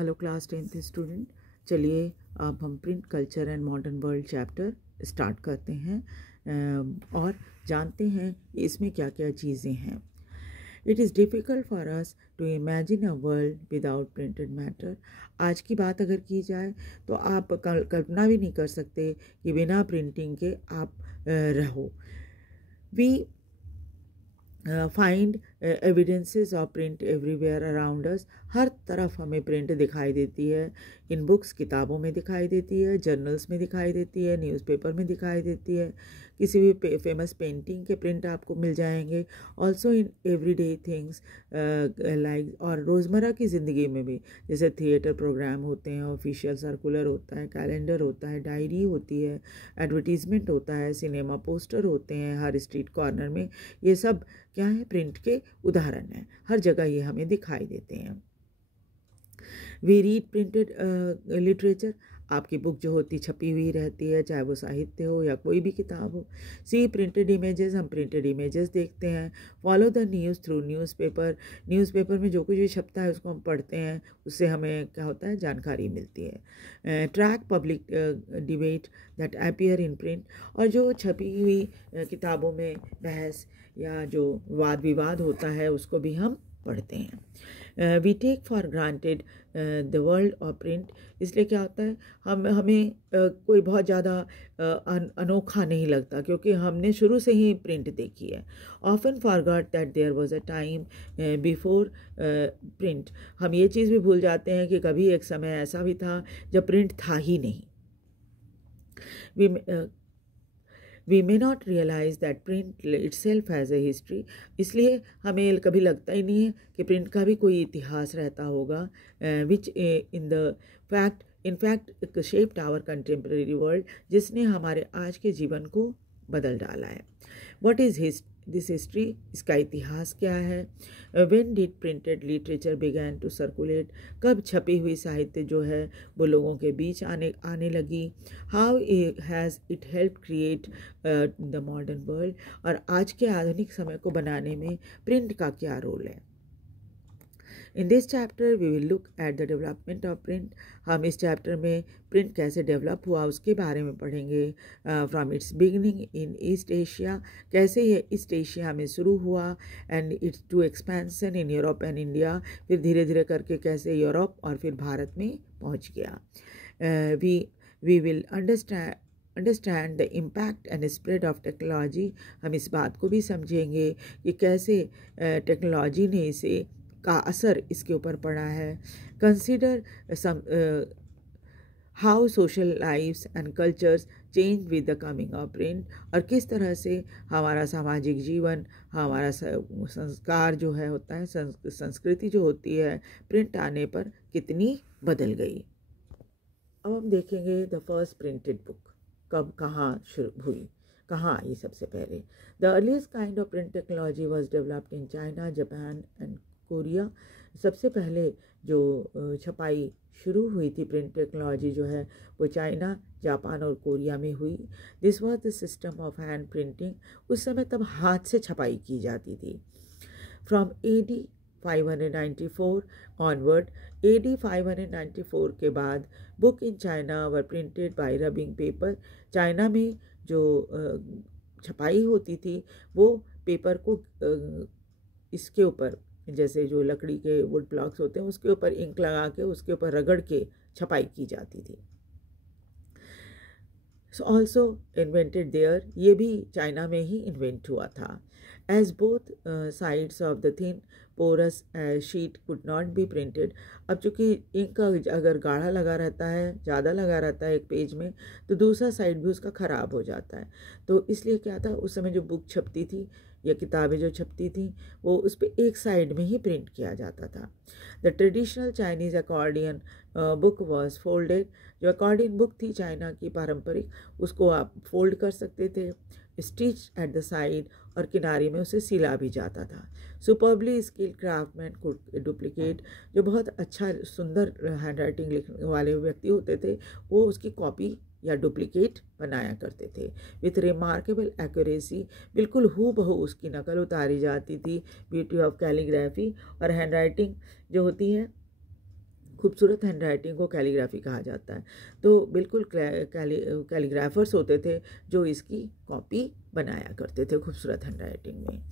Hello class 10th student, चलिए अब हम print culture and modern world chapter start करते हैं और जानते हैं इसमें क्या क्या चीज़ें हैं। It is difficult for us to imagine a world without printed matter. आज की बात अगर की जाए तो आप कल्पना भी नहीं कर सकते कि बिना प्रिंटिंग के आप रहो। We find evidences of print everywhere around us. हर तरफ हमें प्रिंट दिखाई देती है। इन बुक्स, किताबों में दिखाई देती है, जर्नल्स में दिखाई देती है, न्यूज़पेपर में दिखाई देती है, किसी भी फेमस पेंटिंग के प्रिंट आपको मिल जाएंगे। Also in everyday things like, और रोज़मर्रा की ज़िंदगी में भी, जैसे थिएटर प्रोग्राम होते हैं, ऑफिशियल सर्कुलर होता है, कैलेंडर होता है, डायरी होती है, एडवर्टीज़मेंट होता है, सिनेमा पोस्टर होते हैं हर स्ट्रीट कॉर्नर में। ये सब क्या है? प्रिंट के उदाहरण हैं। हर जगह ये हमें दिखाई देते हैं। We read printed literature. आपकी बुक जो होती छपी हुई रहती है, चाहे वो साहित्य हो या कोई भी किताब हो। सी प्रिंटेड इमेजेस, हम प्रिंटेड इमेजेस देखते हैं। Follow the news through newspaper. Newspaper में जो कुछ भी छपता है उसको हम पढ़ते हैं, उससे हमें क्या होता है? जानकारी मिलती है। Track public debate that appear in print. और जो छपी हुई किताबों में बहस या जो वाद विवाद होता है उसको भी हम पढ़ते हैं। We take for granted the world of print. इसलिए क्या होता है, हमें कोई बहुत ज़्यादा अनोखा नहीं लगता, क्योंकि हमने शुरू से ही प्रिंट देखी है। Often forgot that there was a time before print. हम ये चीज़ भी भूल जाते हैं कि कभी एक समय ऐसा भी था जब प्रिंट था ही नहीं। We may not realise that print itself has a history. इसलिए हमें कभी लगता ही नहीं है कि प्रिंट का भी कोई इतिहास रहता होगा, which in fact shaped our contemporary world, जिसने हमारे आज के जीवन को बदल डाला है। What is this history? इसका इतिहास क्या है? When did printed literature began to circulate? कब छपी हुई साहित्य जो है वो लोगों के बीच आने लगी? How has it help create the modern world? और आज के आधुनिक समय को बनाने में प्रिंट का क्या रोल है? In this chapter we will look at the development of print. हम इस चैप्टर में प्रिंट कैसे डेवलप हुआ उसके बारे में पढ़ेंगे। From its beginning in East Asia, कैसे ये ईस्ट एशिया में शुरू हुआ, and its to expansion in Europe and India, फिर धीरे धीरे करके कैसे यूरोप और फिर भारत में पहुंच गया। We will understand the impact and spread of technology. हम इस बात को भी समझेंगे कि कैसे टेक्नोलॉजी ने इसे का असर इसके ऊपर पड़ा है। Consider how social lifes and cultures change with the coming of print. और किस तरह से हमारा सामाजिक जीवन, हमारा संस्कार जो है होता है, संस्कृति जो होती है, प्रिंट आने पर कितनी बदल गई। अब हम देखेंगे द फर्स्ट प्रिंटेड बुक कब, कहाँ शुरू हुई, कहाँ आई सबसे पहले। The earliest kind of print technology was developed in China, Japan and Korea. सबसे पहले जो छपाई शुरू हुई थी, प्रिंट टेक्नोलॉजी जो है वो चाइना, जापान और कोरिया में हुई। This was the system of hand printing. उस समय तब हाथ से छपाई की जाती थी। फ्रॉम AD 594 ऑनवर्ड, AD 594 के बाद book in China were printed by rubbing paper. China में जो छपाई होती थी वो पेपर को इसके ऊपर, जैसे जो लकड़ी के वुड ब्लॉक्स होते हैं उसके ऊपर इंक लगा के उसके ऊपर रगड़ के छपाई की जाती थी। ऑल्सो इन्वेंटेड देयर, ये भी चाइना में ही इन्वेंट हुआ था। As both sides of the thin porous sheet could not be printed. अब चूंकि इंक का अगर गाढ़ा लगा रहता है, ज़्यादा लगा रहता है एक पेज में, तो दूसरा साइड भी उसका ख़राब हो जाता है। तो इसलिए क्या था, उस समय जो बुक छपती थी या किताबें जो छपती थी वो उस पर एक साइड में ही प्रिंट किया जाता था। The traditional Chinese accordion book was folded. जो अकॉर्डियन बुक थी चाइना की पारंपरिक, उसको आप फोल्ड कर सकते थे, स्टिच एट द साइड, और किनारे में उसे सिला भी जाता था। Superbly skilled craftsman could duplicate. जो बहुत अच्छा सुंदर हैंड राइटिंग लिखने वाले व्यक्ति होते थे वो उसकी कॉपी या डुप्लीकेट बनाया करते थे। विथ रिमार्केबल एक्यूरेसी, बिल्कुल हूबहू उसकी नकल उतारी जाती थी। ब्यूटी ऑफ कैलीग्राफी, और हैंड राइटिंग जो होती है खूबसूरत हैंडराइटिंग को कैलीग्राफी कहा जाता है। तो बिल्कुल कैलीग्राफर्स होते थे जो इसकी कॉपी बनाया करते थे खूबसूरत हैंडराइटिंग में।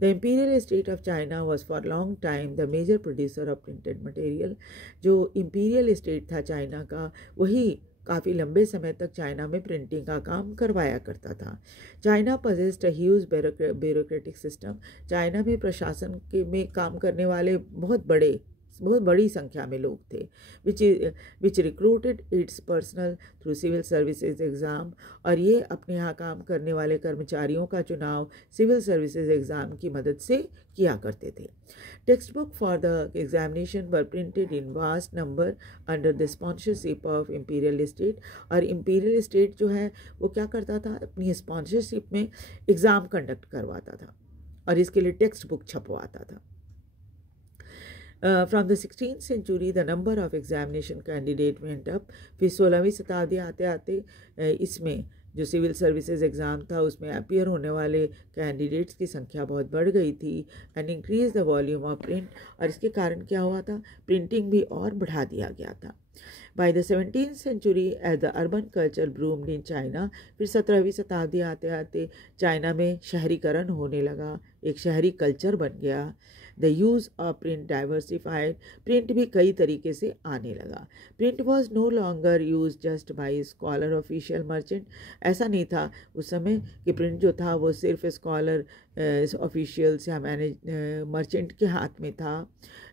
The imperial state of China was for long time the major producer of printed material. जो इम्पीरियल स्टेट था चाइना का, वही काफ़ी लंबे समय तक चाइना में प्रिंटिंग का काम करवाया करता था। China possessed a huge bureaucratic system. China में प्रशासन के में काम करने वाले बहुत बड़ी संख्या में लोग थे, which recruited its personnel through civil services exam. और ये अपने यहाँ काम करने वाले कर्मचारियों का चुनाव सिविल सर्विसेज एग्ज़ाम की मदद से किया करते थे। Text book for the examination were printed in vast number under the sponsorship of imperial state. और इम्पीरियल स्टेट जो है वो क्या करता था, अपनी स्पॉन्सरशिप में एग्ज़ाम कंडक्ट करवाता था और इसके लिए टेक्स्ट बुक छपवाता था। From the 16th century the number of examination candidate went up। फिर 16वीं शताब्दी आते आते इसमें जो सिविल सर्विसेज एग्ज़ाम था उसमें अपीयर होने वाले कैंडिडेट्स की संख्या बहुत बढ़ गई थी। And increase the volume of print. और इसके कारण क्या हुआ था, प्रिंटिंग भी और बढ़ा दिया गया था। By the 17th century as the urban culture bloomed in China. फिर 17वीं शताब्दी आते आते चाइना में शहरीकरण होने लगा, एक शहरी कल्चर बन गया। The use of print diversified. Print भी कई तरीके से आने लगा। Print was no longer use just by scholar official merchant. ऐसा नहीं था उस समय कि प्रिंट जो था वो सिर्फ स्कॉलर ऑफिशियल्स या मर्चेंट के हाथ में था।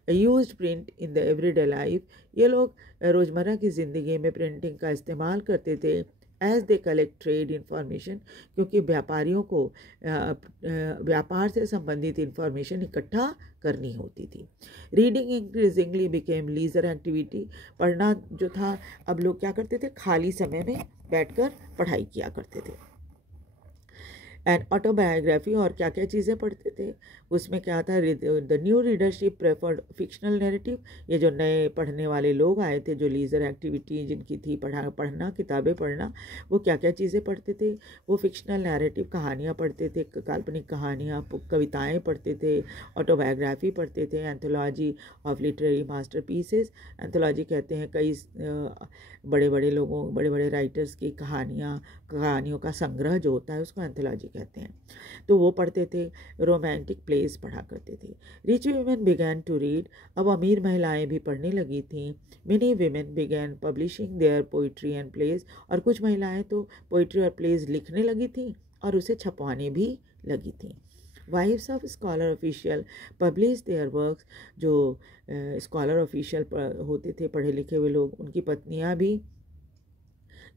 Use print in the everyday life. ये लोग रोज़मर्रा की ज़िंदगी में प्रिंटिंग का इस्तेमाल करते थे as they collect trade information, क्योंकि व्यापारियों को व्यापार से संबंधित इंफॉर्मेशन इकट्ठा करनी होती थी। Reading increasingly became leisure activity. पढ़ना जो था, अब लोग क्या करते थे, खाली समय में बैठकर पढ़ाई किया करते थे। एंड ऑटोबायोग्राफी, और क्या क्या चीज़ें पढ़ते थे उसमें क्या था, the new readership preferred fictional narrative. ये जो नए पढ़ने वाले लोग आए थे, जो लीजर एक्टिविटी जिनकी थी पढ़ना किताबें पढ़ना, वो क्या क्या चीज़ें पढ़ते थे, वो फिक्शनल नैरेटिव कहानियाँ पढ़ते थे, काल्पनिक कहानियाँ, कविताएँ पढ़ते थे, ऑटोबायोग्राफी पढ़ते थे, anthology of literary master pieces. Anthology कहते हैं कई बड़े बड़े राइटर्स की कहानियों का संग्रह जो होता है उसको एंथोलॉजी कहते हैं, तो वो पढ़ते थे। रोमांटिक प्लेस पढ़ा करते थे। Rich women began to read. अब अमीर महिलाएं भी पढ़ने लगी थीं। Many women began publishing their poetry and plays. और कुछ महिलाएं तो पोइट्री और प्लेज लिखने लगी थीं और उसे छपवाने भी लगी थीं। Wifes of scholar official publish their works. जो स्कॉलर ऑफिशियल होते थे, पढ़े लिखे हुए लोग, उनकी पत्नियां भी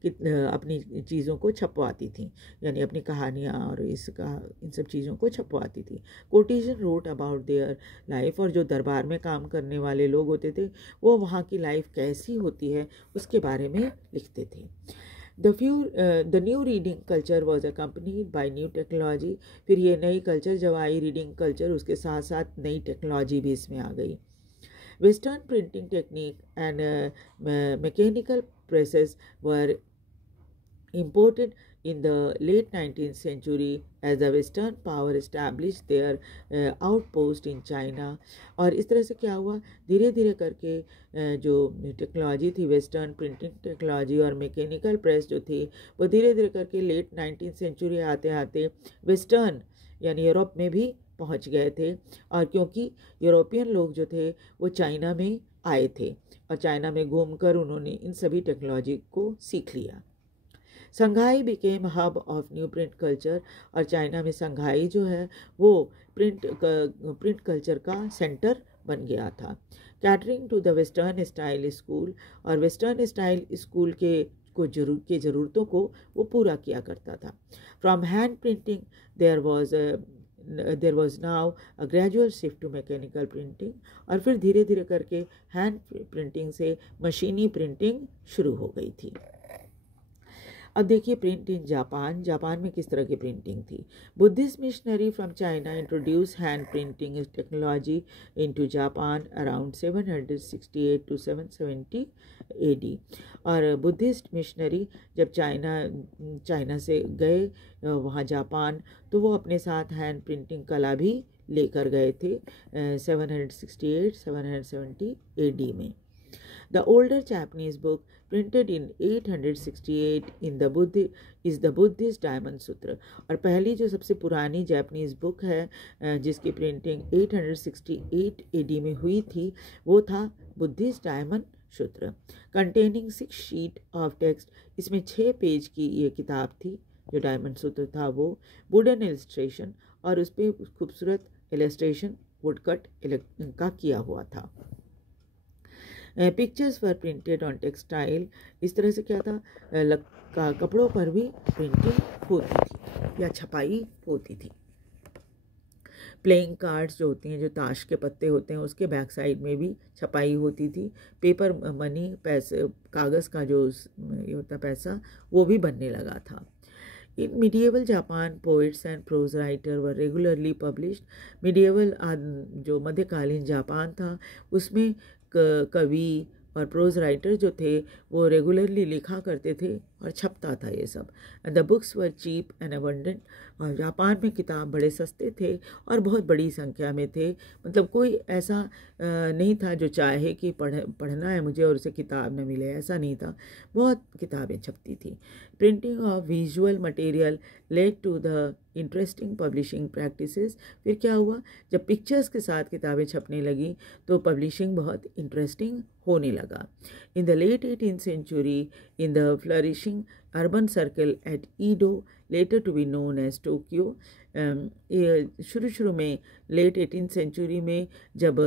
अपनी चीज़ों को छपवाती थी, यानी अपनी कहानियाँ और इन सब चीज़ों को छपवाती थी। Quotation wrote about their life. और जो दरबार में काम करने वाले लोग होते थे वो वहाँ की लाइफ कैसी होती है उसके बारे में लिखते थे। The new reading culture was accompanied by new technology. फिर ये नई कल्चर जब आई, रीडिंग कल्चर, उसके साथ साथ नई टेक्नोलॉजी भी इसमें आ गई। Western printing technique and mechanical presses were imported in the late 19th century as the Western power established their outpost in China। और इस तरह से क्या हुआ, धीरे धीरे करके जो टेक्नोलॉजी थी, वेस्टर्न प्रिंटिंग टेक्नोलॉजी और मैकेनिकल प्रेस जो थी, वो धीरे धीरे करके लेट 19th सेंचुरी आते आते वेस्टर्न यानी यूरोप में भी पहुंच गए थे। और क्योंकि यूरोपियन लोग जो थे वो चाइना में आए थे और चाइना में घूमकर उन्होंने इन सभी टेक्नोलॉजी को सीख लिया। Shanghai became hub of new print culture. और चाइना में संघाई जो है वो प्रिंट कल्चर का सेंटर बन गया था। Catering to the western style school. और वेस्टर्न स्टाइल स्कूल के ज़रूरतों को वो पूरा किया करता था। From hand printing there was now a gradual shift to mechanical printing. और फिर धीरे धीरे करके हैंड प्रिंटिंग से मशीनी प्रिंटिंग शुरू हो गई थी। अब देखिए प्रिंट इन जापान। जापान में किस तरह की प्रिंटिंग थी। Buddhist missionary from China introduce hand printing technology into Japan around 768 to 770 AD। और बुद्धिस्ट मिशनरी जब चाइना से गए वहाँ जापान, तो वो अपने साथ हैंड प्रिंटिंग कला भी लेकर गए थे 768-770 AD में। The older Japanese book, printed in 868 in the Buddhist, is the Buddhist Diamond Sutra. और पहली जो सबसे पुरानी जापानीज बुक है जिसकी प्रिंटिंग 868 AD में हुई थी, वो था बुद्धिस्ट डायमंड सूत्र, कंटेनिंग 6 शीट ऑफ टेक्स्ट। इसमें 6 पेज की ये किताब थी। जो डायमंड सूत्र था वो वुडन इलस्ट्रेशन, और उस पर खूबसूरत इलस्ट्रेशन वुडकट का किया हुआ था। Pictures were printed on textile. इस तरह से क्या था, कपड़ों पर भी प्रिंटिंग होती थी या छपाई होती थी। प्लेइंग कार्ड्स जो होती हैं, जो ताश के पत्ते होते हैं, उसके बैक साइड में भी छपाई होती थी। पेपर मनी, पैसे, कागज़ का जो ये होता पैसा, वो भी बनने लगा था। In medieval Japan, poets and prose writers were regularly published. Medieval जो मध्यकालीन जापान था, उसमें कवि और प्रोज राइटर जो थे वो रेगुलरली लिखा करते थे और छपता था ये सब। And the books were cheap and abundant. और जापान में किताब बड़े सस्ते थे और बहुत बड़ी संख्या में थे। मतलब कोई ऐसा नहीं था जो चाहे कि पढ़ना है मुझे और उसे किताब न मिले, ऐसा नहीं था। बहुत किताबें छपती थी। Printing of visual material led to the interesting publishing practices. फिर क्या हुआ, जब पिक्चर्स के साथ किताबें छपने लगी तो पब्लिशिंग बहुत इंटरेस्टिंग होने लगा। In the late 18th century, in the flourishing urban circle at Edo, later to be known as Tokyo, शुरू में लेट 18th सेंचुरी में जब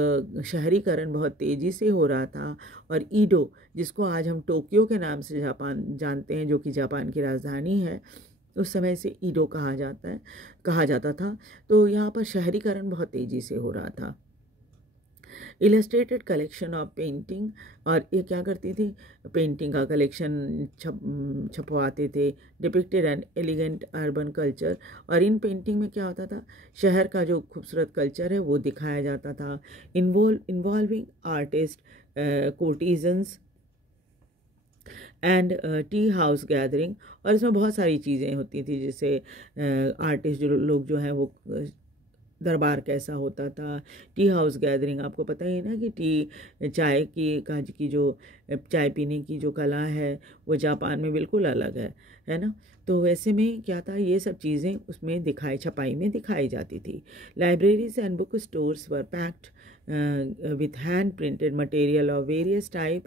शहरीकरण बहुत तेज़ी से हो रहा था और ईडो, जिसको आज हम टोक्यो के नाम से जापान जानते हैं, जो कि जापान की राजधानी है, उस समय से ईडो कहा जाता था। तो यहाँ पर शहरीकरण बहुत तेज़ी से हो रहा था। इलस्ट्रेटेड कलेक्शन ऑफ पेंटिंग, और ये क्या करती थी, पेंटिंग का कलेक्शन छपवाते थे। Depicted an elegant urban culture, और इन पेंटिंग में क्या होता था, शहर का जो खूबसूरत कल्चर है वो दिखाया जाता था। Involving artist, courtesans and tea house gathering. और इसमें बहुत सारी चीज़ें होती थी, जैसे आर्टिस्ट जो लोग जो हैं वो दरबार कैसा होता था, टी हाउस गैदरिंग। आपको पता ही है ना कि चाय की जो चाय पीने की जो कला है वो जापान में बिल्कुल अलग है ना। तो वैसे में क्या था, ये सब चीज़ें उसमें छपाई में दिखाई जाती थी। Libraries and book stores were packed with hand printed material of various type.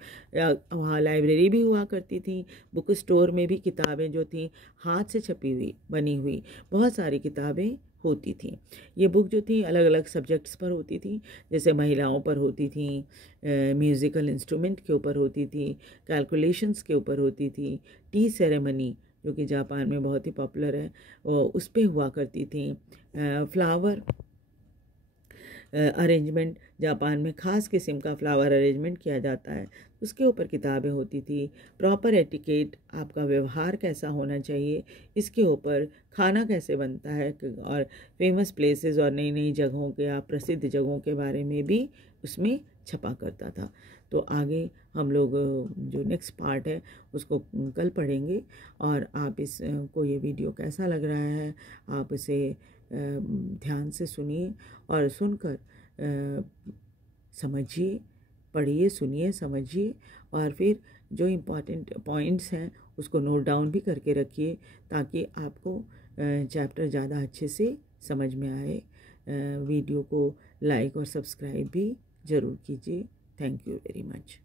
वहाँ लाइब्रेरी भी हुआ करती थी, बुक स्टोर में भी किताबें जो थी हाथ से छपी हुई बनी हुई बहुत सारी किताबें होती थी। ये बुक जो थी अलग अलग सब्जेक्ट्स पर होती थी, जैसे महिलाओं पर होती थी, म्यूज़िकल इंस्ट्रूमेंट के ऊपर होती थी, कैलकुलेशंस के ऊपर होती थी, टी सेरेमनी जो कि जापान में बहुत ही पॉपुलर है उस पर हुआ करती थी, फ्लावर अरेंजमेंट, जापान में ख़ास किस्म का फ्लावर अरेंजमेंट किया जाता है, उसके ऊपर किताबें होती थी। प्रॉपर एटिकेट, आपका व्यवहार कैसा होना चाहिए, इसके ऊपर खाना कैसे बनता है, और फेमस प्लेसेस और नई नई जगहों के या प्रसिद्ध जगहों के बारे में भी उसमें छपा करता था। तो आगे हम लोग जो नेक्स्ट पार्ट है उसको कल पढ़ेंगे। और आप को ये वीडियो कैसा लग रहा है, आप इसे ध्यान से सुनिए और सुनकर समझिए, पढ़िए, सुनिए, समझिए, और फिर जो इम्पॉर्टेंट पॉइंट्स हैं उसको नोट डाउन भी करके रखिए ताकि आपको चैप्टर ज़्यादा अच्छे से समझ में आए। वीडियो को लाइक और सब्सक्राइब भी ज़रूर कीजिए। Thank you very much.